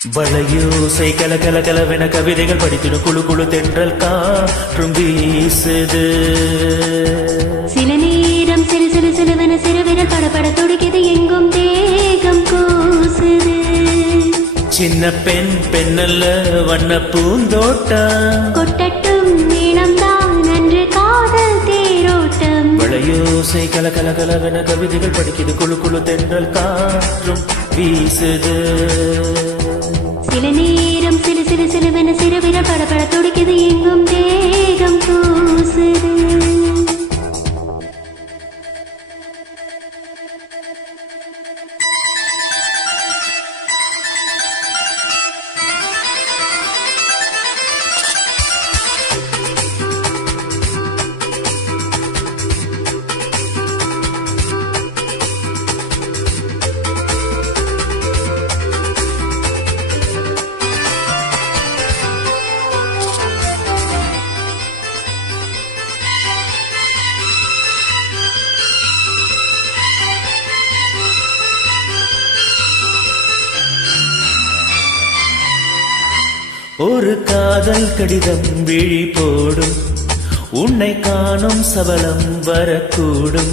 வளையோசை கல கல கலவென கவிதைகள் படித்திடும் குழு குழு தென்றல் காற்றும் வீசுது. சில நேரம் சிறு சிறு சிலுவென சிறுவிரல் படப்பட துடிக்குது, எங்கும் தேகம் கூசுது. சின்ன பெண் பெண்ணல்ல வண்ண பூந்தோட்டம், கொட்டட்டும் நீளம்தான் அன்று காதல் தேரோட்டம். வளையோசை கல கல கலவென கவிதைகள் படிக்குது குழு குழு தென்றல் காற்றும் வீசுது. சில நேரம் சிறு சிறு சிலுவென சிறுவிரல் படப்பட துடிக்குது, எங்கும் தேகம் கூசுது. ஒரு காதல் கடிதம் விழி போடும், உன்னை காணும் சபலம் வரக்கூடும்.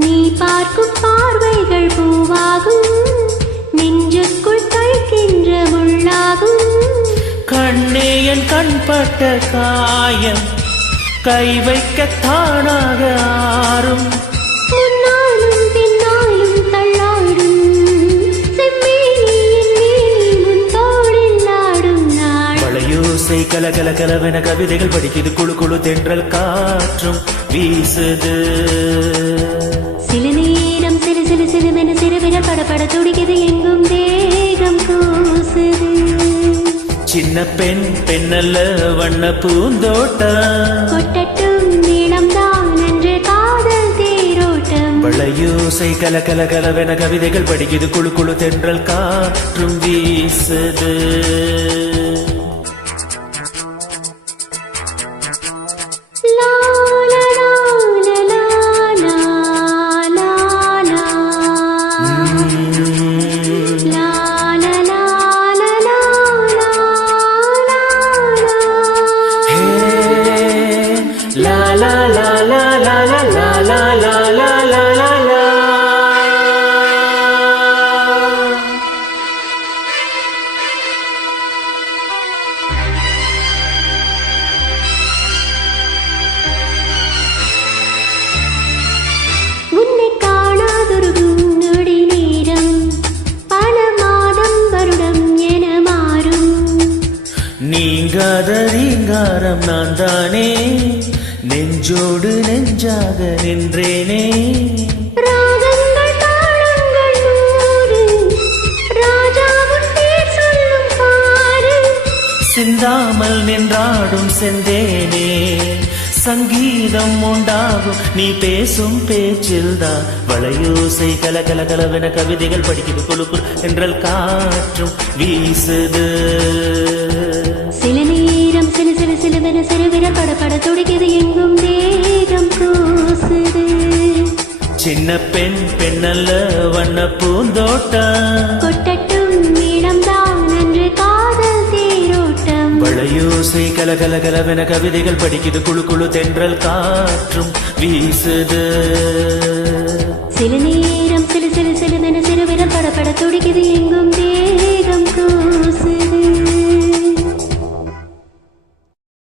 நீ பார்க்கும் பார்வைகள் பூவாகும், நெஞ்சுக்குள் தைக்கின்ற முள்ளாகும். கண்ணே என் கண்பட்ட காயம் கை வைக்க தானாக ஆறும். முன்னாலும் பின்னாலும் தள்ளாடும் செம்மேனியின் மேனி உன் தோளில் ஆடும் நாள். வளையோசை கல கல கலவென கவிதைகள் படிக்குது குழு குழு தென்றல் காற்றும் வீசுது. சில நேரம் சிறு சிறு சிறுவென சிறுவிரல் படப்பட துடிக்குது, எங்கும் தேகம் கூசுது. சின்ன பெண் பெண்ணல்ல வண்ண பூந்தோட்டம், கொட்டட்டும் நீளம்தான் அன்று காதல் தேரோட்டம். வளையோசை கல கல கலவென கவிதைகள் படிக்குது குழு குழு தென்றல் காற்றும் வீசுது. லா லா லா லா லா லா லா. லா லா லா லா லா லா லா. லா லா லா லா லா லா லா லா லா லா லா லா. உன்னை காணாதொருகும் நொடி நேரம் பல மாதம் வருடம் என மாறும். நீங்காத ரீங்காரம் நான் தானே, நெஞ்சோடு நெஞ்சாக நின்றேனே. ராகங்கள் தாளங்கள் நூறு, ராஜாவுன் பேர் சொல்லும் பாரு. சிந்தாமல் நின்றாடும் செந்தேனே, சங்கீதம் உண்டாகும் நீ பேசும் பேச்சில்தான். வளையோசை கல கல கலவென கவிதைகள் படிக்குது குழு குழு என்றல் காற்றும் வீசுது. சில நேரம் சிறு சிறு சிலுவென சிறுவிரல் படப்பட துடிக்குது, எங்கும் தேகம் கூசுது. சின்ன பெண் பெண்ணல்ல வண்ண பூந்தோட்டம், கொட்டட்டும் நீளம்தான் அன்று காதல் தேரோட்டம். வளையோசை கல கல கலவென கவிதைகள் படிக்குது குழு குழு தென்றல் காற்றும் வீசுது. சில நேரம் சிறு சிறு சிலுவென சிறுவிரல் படப்பட துடிக்குது, எங்கும்